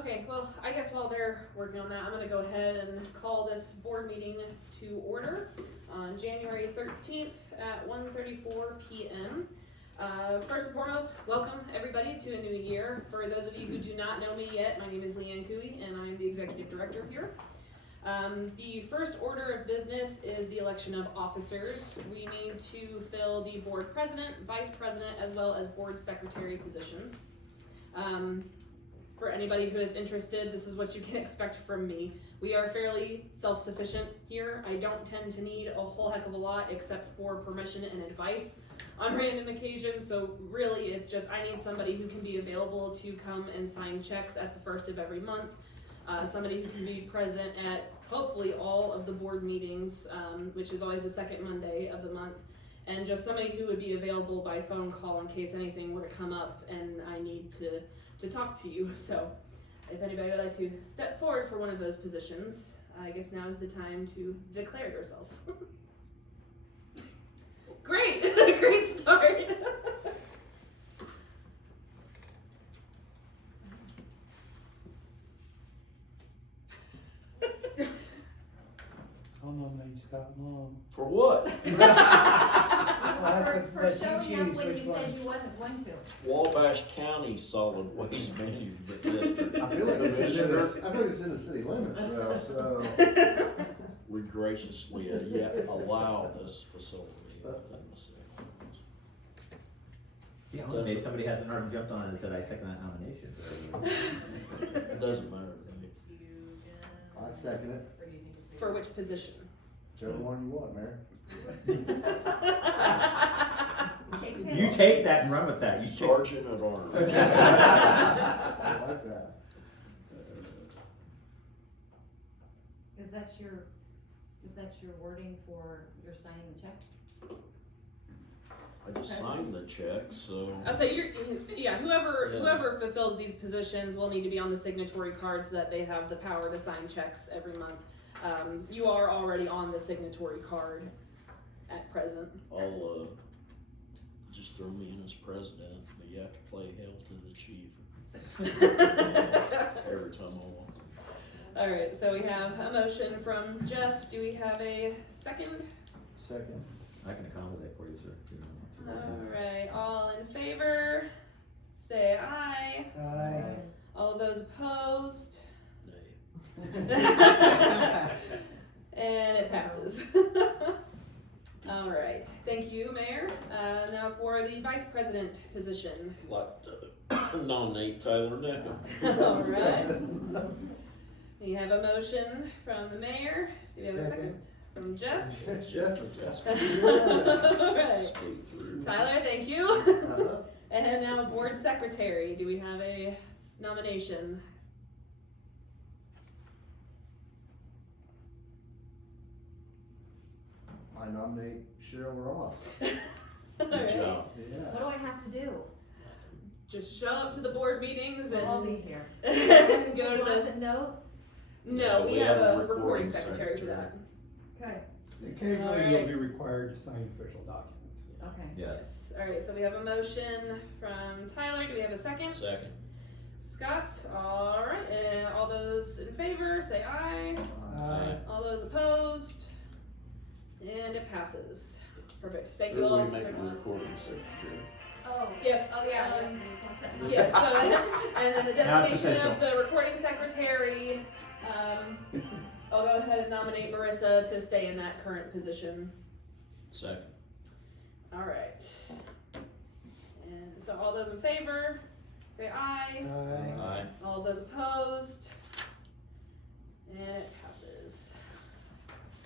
Okay, well, I guess while they're working on that, I'm gonna go ahead and call this board meeting to order on January 13th at 1:34 p.m. First and foremost, welcome everybody to a new year. For those of you who do not know me yet, my name is Leanne Cooey and I'm the executive director here. The first order of business is the election of officers. We need to fill the board president, vice president, as well as board secretary positions. For anybody who is interested, this is what you can expect from me. We are fairly self-sufficient here. I don't tend to need a whole heck of a lot except for permission and advice on random occasions. So really it's just I need somebody who can be available to come and sign checks at the first of every month. Somebody who can be present at hopefully all of the board meetings, which is always the second Monday of the month. And just somebody who would be available by phone call in case anything were to come up and I need to talk to you. So if anybody would like to step forward for one of those positions, I guess now is the time to declare yourself. Great, great start. I'll nominate Scott Long. For what? For showing up when you said you wasn't going to. Wabash County Solid Waste Management District. I feel like it's in the city limits though, so. We graciously allow this facility within the city limits. Yeah, only day somebody hasn't already jumped on it and said, I second that nomination. It doesn't matter to me. I second it. For which position? Whichever one you want, Mayor. You take that and run with that. You Sergeant at Arms. I like that. Is that your wording for your signing the check? I just signed the check, so. I'll say whoever fulfills these positions will need to be on the signatory card so that they have the power to sign checks every month. You are already on the signatory card at present. I'll just throw me in as president, but you have to play hail to the chief every time I walk. All right, so we have a motion from Jeff. Do we have a second? Second. I can accommodate for you, sir. All right, all in favor, say aye. Aye. All those opposed, Nay. and it passes. All right, thank you, Mayor. Now for the vice president position. I'd like to nominate Tyler Neckham. All right. We have a motion from the mayor. Do we have a second? From Jeff? Jeff. All right. Skate through. Tyler, thank you. And now board secretary. Do we have a nomination? I nominate Cheryl Ross. Good job. Yeah. What do I have to do? Just show up to the board meetings We'll all and be here. go to Lots the. of notes? No, we have a recording secretary for that. Okay, Occasionally you'll be required to sign official documents. okay. Yes. All right, so we have a motion from Tyler. Do we have a second? Second. Scott. All right, and all those in favor say aye. Aye. All those opposed, and it passes. Perfect. Thank Who you do all. we make a recording secretary? Oh. Yes. Oh, yeah. Yes. And then the Now it's designation official. of the recording secretary. I'll go ahead and nominate Marissa to stay in that current position. Second. All right. And so all those in favor, say aye. Aye. Aye. All those opposed, and it passes.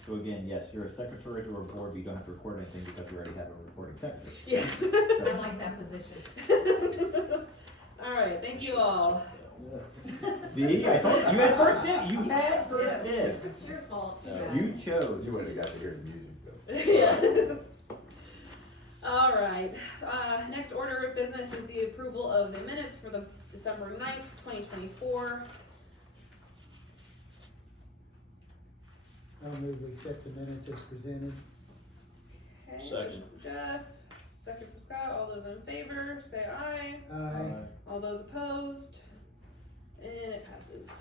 So again, yes, you're a secretary to our board, but you don't have to record anything because we already have a recording secretary. Yes. I like that position. All right. Thank you all. See, I told you, you had first dibs. You had first dibs. It's your fault too. You chose. You would have got to hear the music though. Yeah. All right. Next order of business is the approval of the minutes for the December 9th, 2024. I'll move to accept the minutes as presented. Okay, Second. motion from Jeff, second from Scott. All those in favor, say aye. Aye. All those opposed, And it passes.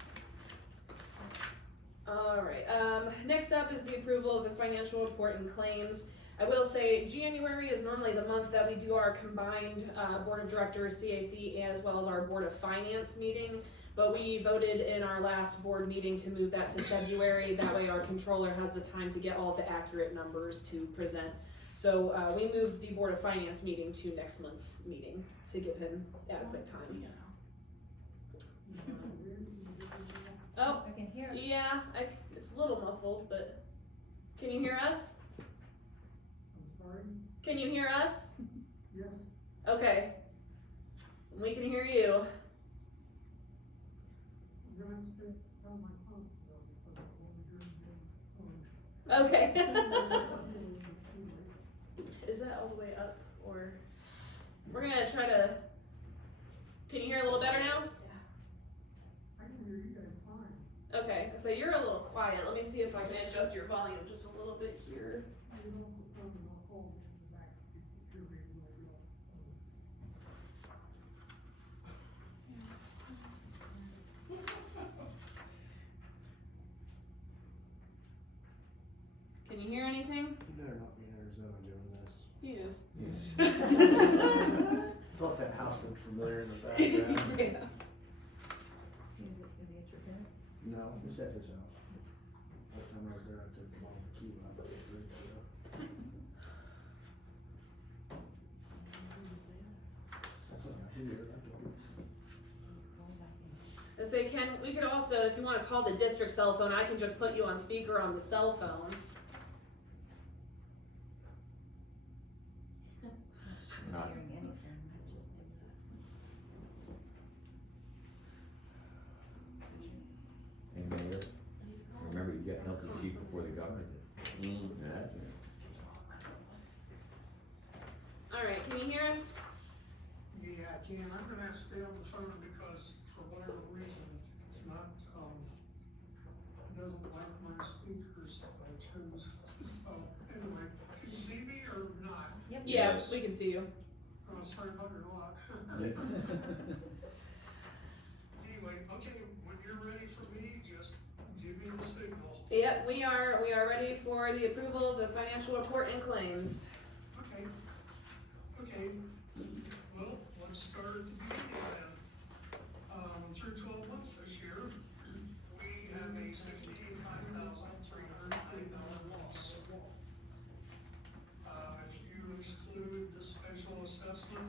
Alright, next up is the approval of the financial report and claims. I will say January is normally the month that we do our combined Board of Directors, CAC, as well as our Board of Finance meeting. But we voted in our last board meeting to move that to February. That way our controller has the time to get all of the accurate numbers to present. So we moved the Board of Finance meeting to next month's meeting to give him adequate time. Oh, I can hear it. yeah, it's a little muffled, but can you hear us? I'm sorry? Can you hear us? Yes. Okay. We can hear you. I'm gonna have to stay on my phone, because I'm only hearing the phone. Okay. Is that all the way up, or we're gonna try to? Can you hear a little better now? I can hear you guys fine. Okay, so you're a little quiet. Let me see if I can adjust your volume just a little bit here. You don't put phone in the phone in the back, you hear me really well. Can you hear anything? You better not be in Arizona doing this. He is. Thought that house looked familiar in the background. Yeah. Is he at your parents'? No, it's at his house. Last time I was there, I took the long key out of it. That's what I hear. I say, Ken, we could also, if you want to call the district cell phone, I can just put you on speaker on the cell phone. Not- Hearing anything, I just did that. And Mayor, remember you get notice chief before the governor did. That is. Alright, can you hear us? Yeah, I can. I'm gonna have to stay on the phone because for whatever reason, it's not, it doesn't like my speakers that I chose. So anyway, can you see me or not? Yep. Yeah, Yes. we can see you. Oh, sorry about your luck. Anyway, okay, when you're ready for me, just give me the signal. Yep, we are ready for the approval of the financial report and claims. Okay. Okay, well, let's start at the beginning then. Through 12 months this year, we have a $65,309 loss. If you exclude the special assessment,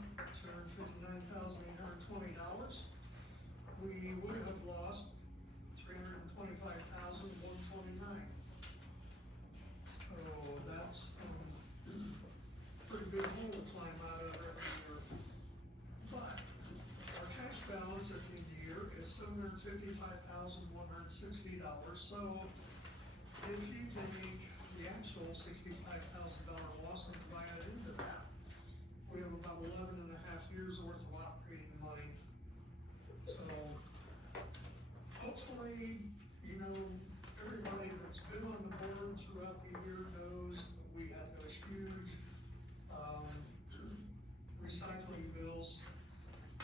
$259,820, we would have lost $325,129. So that's, pretty big hole to climb out of every year. But our cash balance at the end of the year is $755,160. So if you take the actual $65,000 loss and divide it into that, we have about 11 and a half years worth of operating money. So hopefully, you know, everybody that's been on the board throughout the year knows that we had those huge recycling bills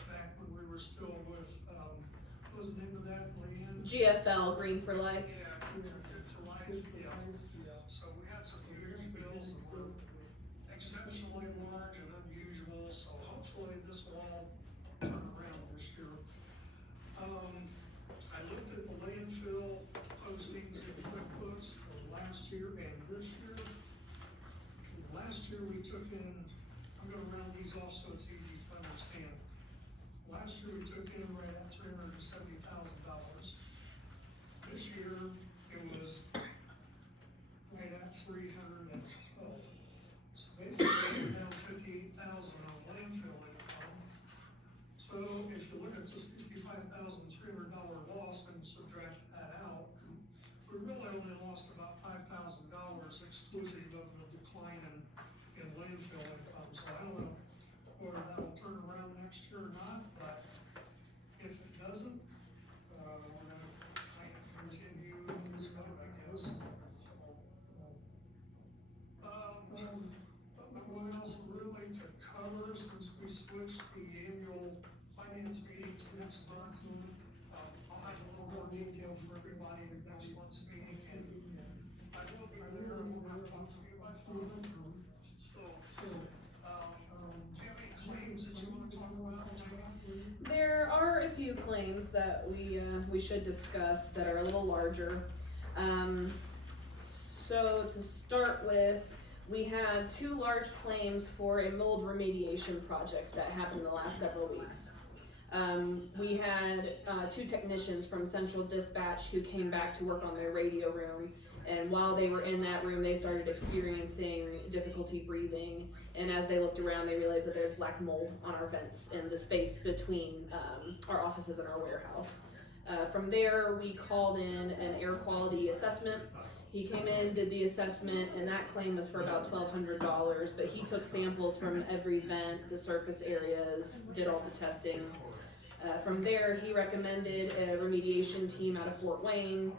back when we were still with, what was the name of that, Leanne? GFL, Green for Life. Yeah, Good for Life, yeah. So we had some huge bills that were exceptionally large and unusual, so hopefully this will all turn around this year. I looked at the landfill postings in QuickBooks for last year and this year. Last year we took in, I'm gonna round these off so it's easy to understand. Last year we took in right at $370,000. This year it was right at 312. So basically we're down 58,000 on landfill income. So if you look at the $65,300 loss and subtract that out, we really only lost about $5,000 exclusive of the decline in landfill income. So I don't know whether that'll turn around next year or not, but if it doesn't, we're gonna continue this mode, I guess. What else really to cover since we switched the annual finance meeting to next month? deal for everybody in next month's meeting, and I will be there, and we'll have to see my phone. So, do you have any claims that you wanna talk about, Diane? There are a few claims that we should discuss that are a little larger. So to start with, we had 2 large claims for a mold remediation project that happened in the last several weeks. We had 2 technicians from Central Dispatch who came back to work on their radio room, and while they were in that room, they started experiencing difficulty breathing, and as they looked around, they realized that there's black mold on our vents in the space between our offices and our warehouse. From there, we called in an air quality assessment. He came in, did the assessment, and that claim was for about $1,200, but he took samples from every vent, the surface areas, did all the testing. From there, he recommended a remediation team out of Fort Wayne.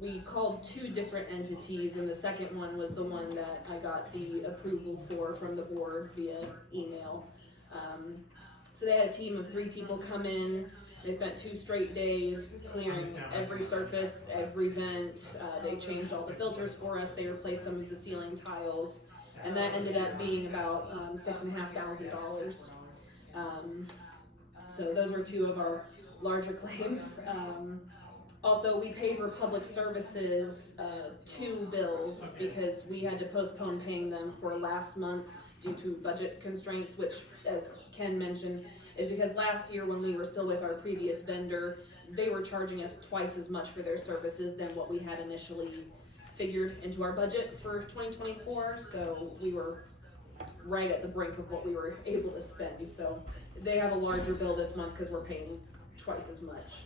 We called 2 different entities, and the second one was the one that I got the approval for from the board via email. So they had a team of 3 people come in. They spent 2 straight days clearing every surface, every vent. They changed all the filters for us. They replaced some of the ceiling tiles, and that ended up being about $6,500. So those were 2 of our larger claims. Also, we paid Republic Services 2 bills because we had to postpone paying them for last month due to budget constraints, which, as Ken mentioned, is because last year when we were still with our previous vendor, they were charging us twice as much for their services than what we had initially figured into our budget for 2024, so we were right at the brink of what we were able to spend. So they have a larger bill this month because we're paying twice as much.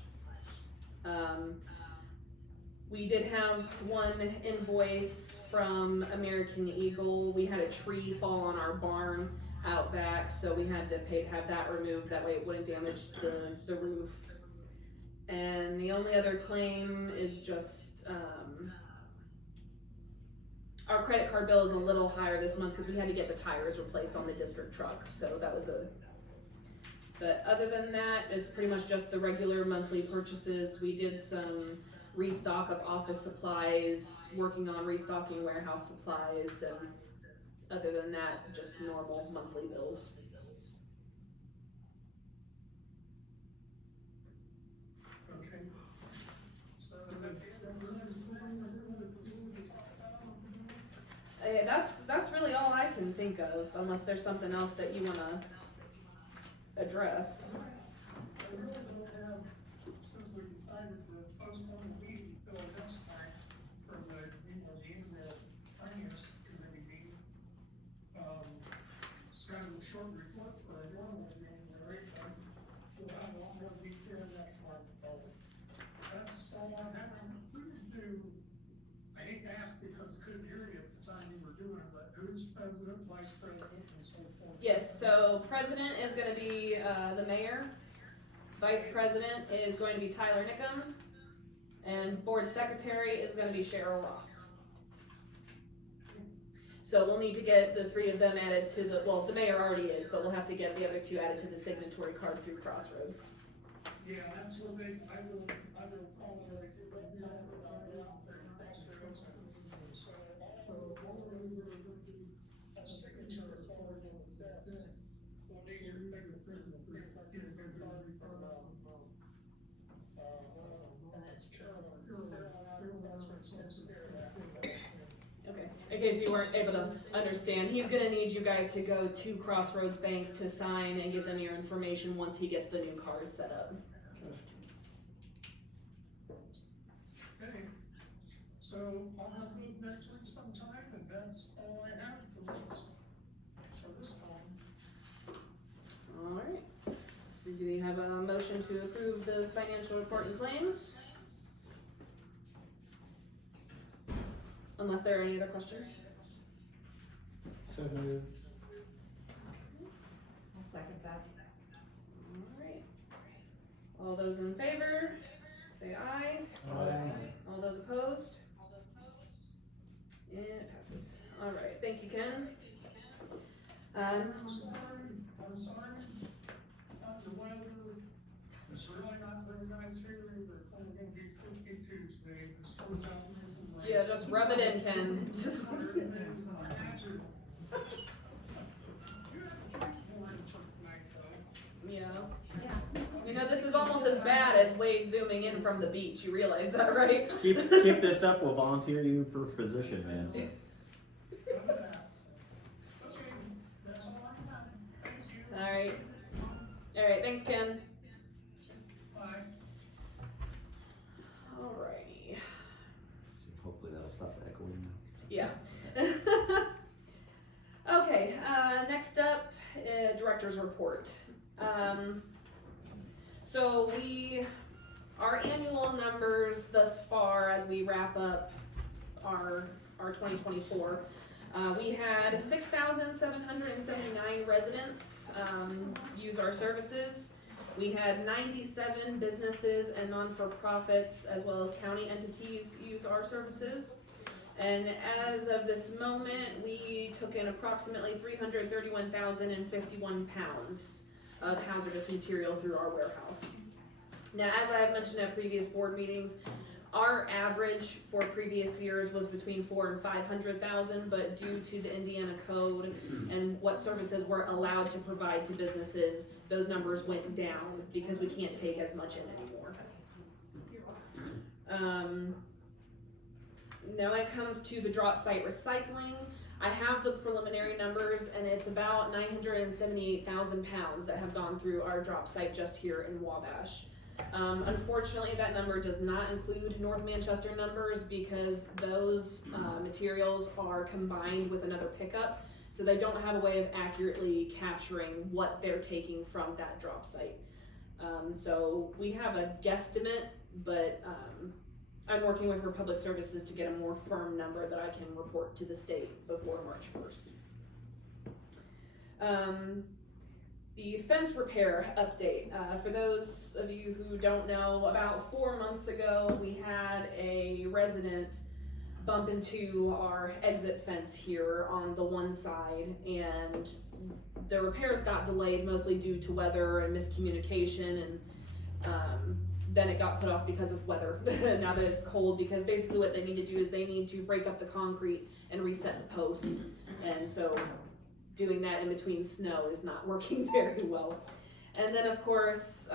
We did have 1 invoice from American Eagle. We had a tree fall on our barn out back, so we had to have that removed, that way it wouldn't damage the roof. And the only other claim is just our credit card bill is a little higher this month because we had to get the tires replaced on the district truck, so that was but other than that, it's pretty much just the regular monthly purchases. We did some restock of office supplies, working on restocking warehouse supplies, and other than that, just normal monthly bills. Okay. So is that the end of That's really all I can think of, unless there's something else that you wanna address. I really don't have, since we decided to postpone the meeting until next time from the annual finance committee meeting. It's kind of a short report for a normal January, but we'll have a lot more detail next month. That's all I have to do. I hate to ask because I couldn't hear you at the time you were doing it, but who's president, vice president, and so forth? Yes, so president is gonna be the mayor. Vice president is going to be Tyler Nickum. And board secretary is gonna be Cheryl Ross. So we'll need to get the 3 of them added to the mayor already is, but we'll have to get the other 2 added to the signatory card through Crossroads. Yeah, that's what I will call it, so a signature is already on the desk. We'll need your fingerprint, get a good card from, it's Carolyn, that's what it says there. Okay, in case you weren't able to understand, he's gonna need you guys to go to Crossroads Banks to sign and give them your information once he gets the new card set up. Okay, so I'll have you next week sometime, and that's all I have for this time. Alright, so do we have a motion to approve the financial report and claims? Unless there are any other questions? So moved. I'll second that. Alright. All those in favor, say aye. Aye. All those opposed? And it passes. Alright, thank you, Ken. I'm sorry, the weather, it's really not very nice here either. we're gonna be 62 today, the sun out there. Yeah, just rub it in, Ken. Just. Imagine. You have a board for tonight, though. Yeah. Yeah. You know, this is almost as bad as Wade zooming in from the beach. You realize that, right? Keep this up, we'll volunteer you for position, man. Okay, that's all I got. Thank you. All right. All right, thanks, Ken. Bye. Alrighty. Hopefully that'll stop echoing now. Yeah. Okay, next up, director's report. So our annual numbers thus far as we wrap up our 2024, we had 6,779 residents use our services. We had 97 businesses and non-for-profits as well as county entities use our services. And as of this moment, we took in approximately 331,051 pounds of hazardous material through our warehouse. Now, as I have mentioned at previous board meetings, our average for previous years was between 400,000 and 500,000, but due to the Indiana code and what services we're allowed to provide to businesses, those numbers went down because we can't take as much in anymore. Now when it comes to the drop site recycling, I have the preliminary numbers and it's about 978,000 pounds that have gone through our drop site just here in Wabash. Unfortunately, that number does not include North Manchester numbers because those materials are combined with another pickup, so they don't have a way of accurately capturing what they're taking from that drop site. So we have a guesstimate, but I'm working with Republic Services to get a more firm number that I can report to the state before March 1st. The fence repair update. For those of you who don't know, about 4 months ago, we had a resident bump into our exit fence here on the one side, and the repairs got delayed mostly due to weather and miscommunication, and then it got put off because of weather now that it's cold, because basically what they need to do is they need to break up the concrete and reset the post, and so doing that in between snow is not working very well. And then of course,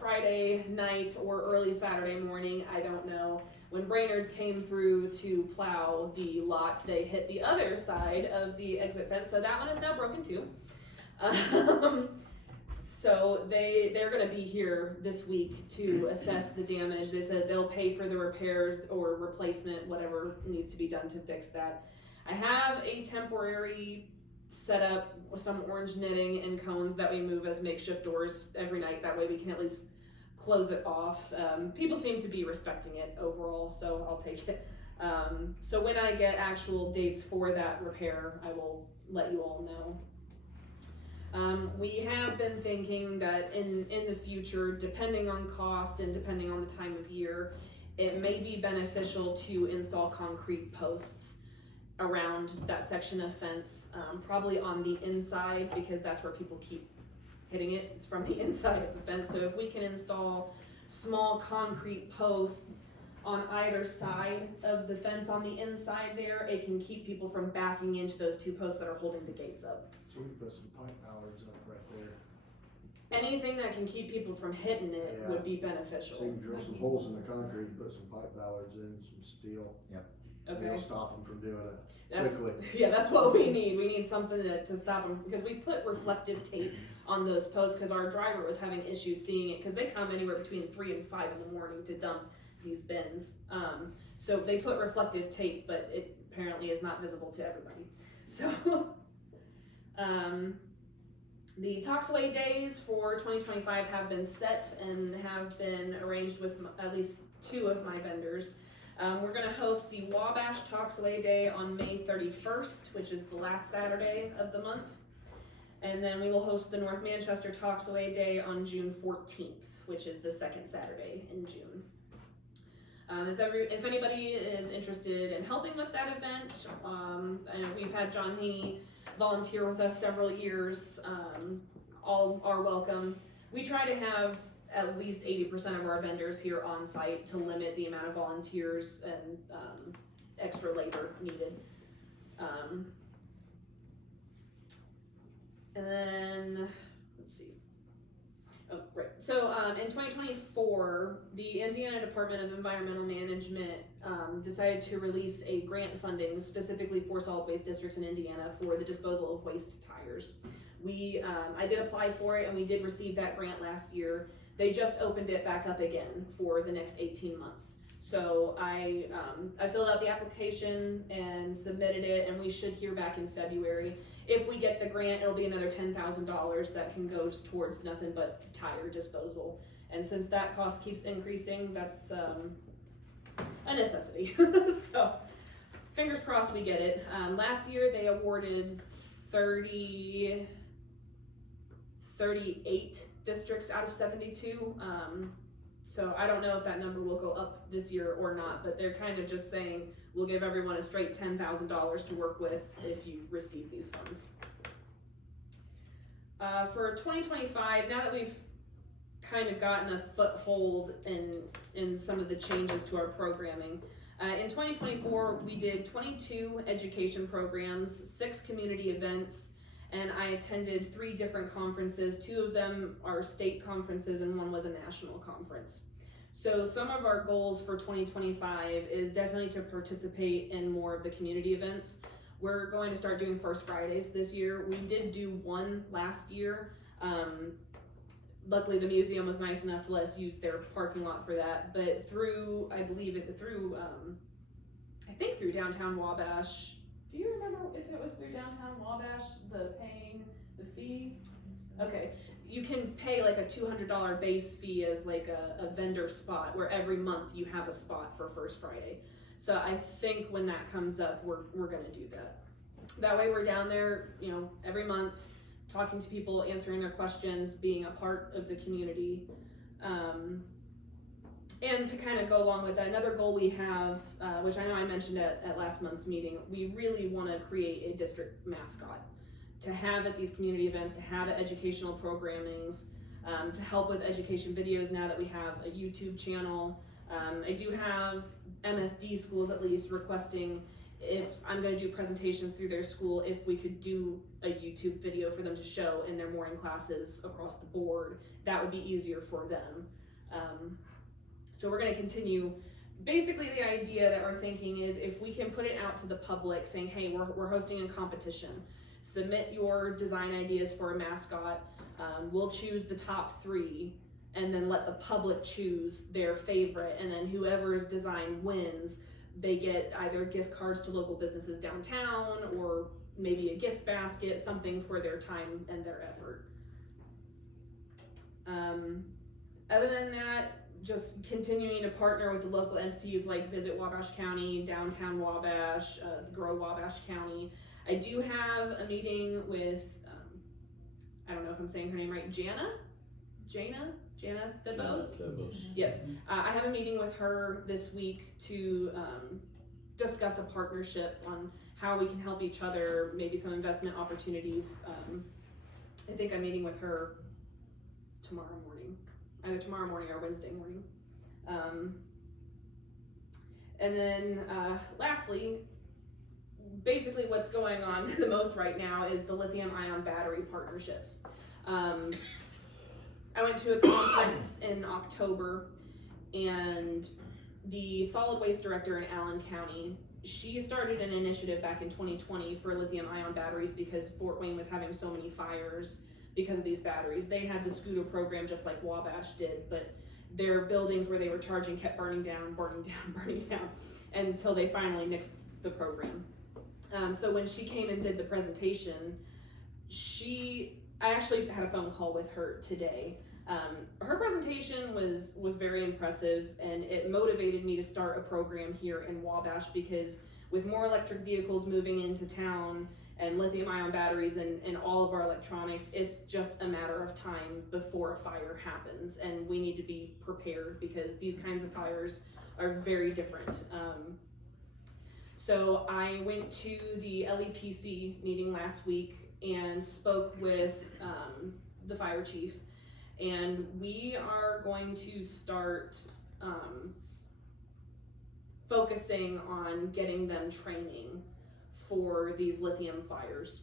Friday night or early Saturday morning, I don't know, when Brainerd's came through to plow the lot, they hit the other side of the exit fence, so that one is now broken too. So they're gonna be here this week to assess the damage. They said they'll pay for the repairs or replacement, whatever needs to be done to fix that. I have a temporary setup with some orange knitting and cones that we move as makeshift doors every night. That way we can at least close it off. People seem to be respecting it overall, so I'll take it. So when I get actual dates for that repair, I will let you all know. We have been thinking that in the future, depending on cost and depending on the time of year, it may be beneficial to install concrete posts around that section of fence, probably on the inside, because that's where people keep hitting it. It's from the inside of the fence. So if we can install small concrete posts on either side of the fence on the inside there, it can keep people from backing into those two posts that are holding the gates up. So we can put some pipe ballards up right there. Anything that can keep people from hitting it would be beneficial. So you can drill some holes in the concrete and put some pipe ballards in, some steel. Okay. It'll stop them from doing it That's, quickly. yeah, that's what we need. We need something to stop them, because we put reflective tape on those posts because our driver was having issues seeing it, because they come anywhere between 3 and 5 in the morning to dump these bins. So they put reflective tape, but it apparently is not visible to everybody. So the Toxaway days for 2025 have been set and have been arranged with at least 2 of my vendors. We're going to host the Wabash Toxaway Day on May 31st, which is the last Saturday of the month. And then we will host the North Manchester Toxaway Day on June 14th, which is the second Saturday in June. If anybody is interested in helping with that event, and we've had John Haney volunteer with us several years, all are welcome. We try to have at least 80% of our vendors here on site to limit the amount of volunteers and extra labor needed. And then, let's see. Oh, right. So in 2024, the Indiana Department of Environmental Management decided to release a grant funding specifically for solid waste districts in Indiana for the disposal of waste tires. I did apply for it and we did receive that grant last year. They just opened it back up again for the next 18 months. So I filled out the application and submitted it, and we should hear back in February. If we get the grant, it'll be another $10,000 that can go towards nothing but tire disposal. And since that cost keeps increasing, that's a necessity. So fingers crossed we get it. Last year they awarded 38 districts out of 72. So I don't know if that number will go up this year or not, but they're kind of just saying we'll give everyone a straight $10,000 to work with if you receive these funds. For 2025, now that we've kind of gotten a foothold in some of the changes to our programming, in 2024 we did 22 education programs, 6 community events, and I attended 3 different conferences. 2 of them are state conferences and 1 was a national conference. So some of our goals for 2025 is definitely to participate in more of the community events. We're going to start doing First Fridays this year. We did do 1 last year. Luckily the museum was nice enough to let us use their parking lot for that, but through I think through downtown Wabash. Do you remember if it was through downtown Wabash, paying the fee? Okay, you can pay like a $200 base fee as like a vendor spot where every month you have a spot for First Friday. So I think when that comes up, we're gonna do that. That way we're down there, every month, talking to people, answering their questions, being a part of the community. And to kind of go along with that, another goal we have, which I know I mentioned at last month's meeting, we really want to create a district mascot to have at these community events, to have at educational programmings, to help with education videos now that we have a YouTube channel. I do have MSD schools at least requesting if I'm going to do presentations through their school, if we could do a YouTube video for them to show in their morning classes across the board. That would be easier for them. So we're going to continue. Basically the idea that we're thinking is if we can put it out to the public saying, hey, we're hosting a competition, submit your design ideas for a mascot, we'll choose the top 3 and then let the public choose their favorite, and then whoever's design wins, they get either gift cards to local businesses downtown or maybe a gift basket, something for their time and their effort. Other than that, just continuing to partner with the local entities like Visit Wabash County, Downtown Wabash, Grow Wabash County. I do have a meeting with, I don't know if I'm saying her name right, Jana Thibos? Yes, I have a meeting with her this week to discuss a partnership on how we can help each other, maybe some investment opportunities. I think I'm meeting with her tomorrow morning. Either tomorrow morning or Wednesday morning. And then lastly, basically what's going on the most right now is the lithium-ion battery partnerships. I went to a conference in October, and the solid waste director in Allen County, she started an initiative back in 2020 for lithium-ion batteries because Fort Wayne was having so many fires because of these batteries. They had the scooter program just like Wabash did, but their buildings where they were charging kept burning down until they finally nixed the program. So when she came and did the presentation, I actually had a phone call with her today. Her presentation was very impressive, and it motivated me to start a program here in Wabash because with more electric vehicles moving into town and lithium-ion batteries and all of our electronics, it's just a matter of time before a fire happens, and we need to be prepared because these kinds of fires are very different. So I went to the LEPC meeting last week and spoke with the fire chief, And we are going to start focusing on getting them training for these lithium fires.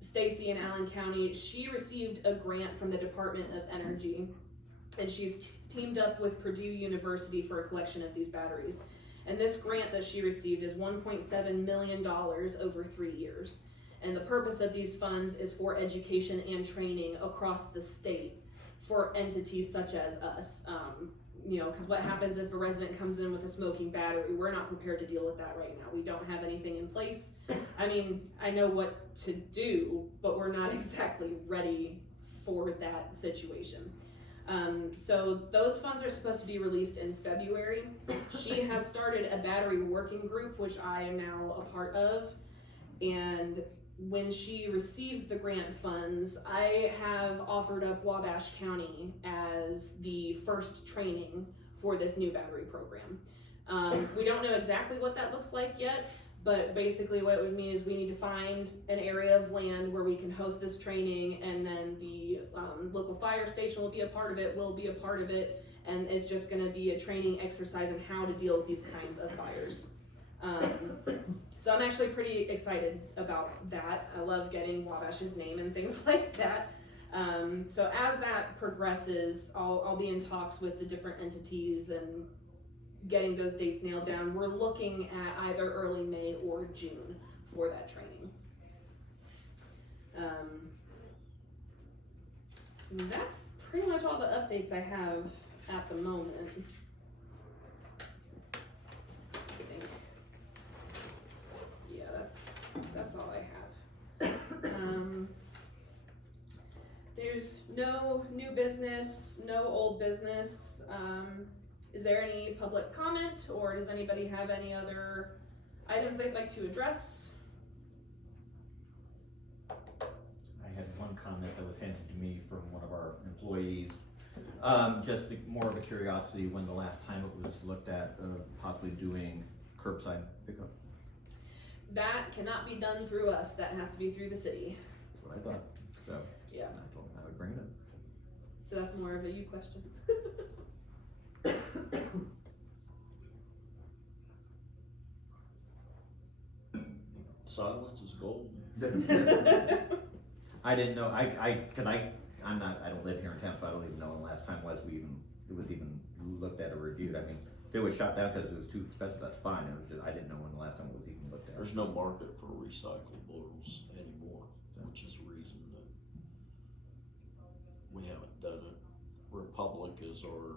Stacy in Allen County, she received a grant from the Department of Energy, and she's teamed up with Purdue University for a collection of these batteries. And this grant that she received is $1.7 million over 3 years. And the purpose of these funds is for education and training across the state for entities such as us. Because what happens if a resident comes in with a smoking battery? We're not prepared to deal with that right now. We don't have anything in place. I mean, I know what to do, but we're not exactly ready for that situation. So those funds are supposed to be released in February. She has started a battery working group, which I am now a part of. And when she receives the grant funds, I have offered up Wabash County as the first training for this new battery program. We don't know exactly what that looks like yet, but basically what it would mean is we need to find an area of land where we can host this training, and then the local fire station will be a part of it, we'll be a part of it, and it's just gonna be a training exercise on how to deal with these kinds of fires. So I'm actually pretty excited about that. I love getting Wabash's name and things like that. So as that progresses, I'll be in talks with the different entities and getting those dates nailed down. We're looking at either early May or June for that training. And that's pretty much all the updates I have at the moment. That's all I have. There's no new business, no old business. Is there any public comment, or does anybody have any other items they'd like to address? I had one comment that was handed to me from one of our employees. Just more of a curiosity, when the last time it was looked at, possibly doing curbside pickup. That cannot be done through us. That has to be through the city. That's what I thought. So Yeah. I told him I would bring it up. So that's more of a you question. Silence is gold. I didn't know. I don't live here in town, so I don't even know when the last time it was even looked at or reviewed. I mean, if it was shot down because it was too expensive, that's fine. It was just I didn't know when the last time it was even looked at. There's no market for recyclables anymore, which is the reason that we haven't done it. Republic is our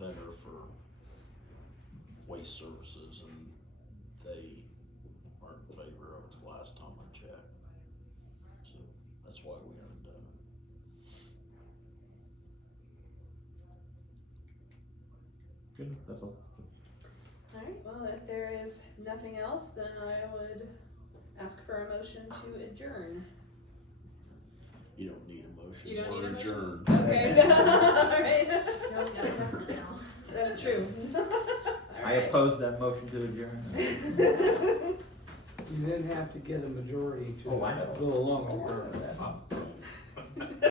vendor for waste services, and they aren't in favor of it the last time I checked. So that's why we haven't done it. Good. That's all. Alright, well, if there is nothing else, then I would ask for a motion to adjourn. You don't need a motion. You don't need a We're motion? adjourned. Okay, alright. No, we got a precedent now. That's true. I oppose that motion to adjourn. You then have to get a majority to Oh, I know. go along with it.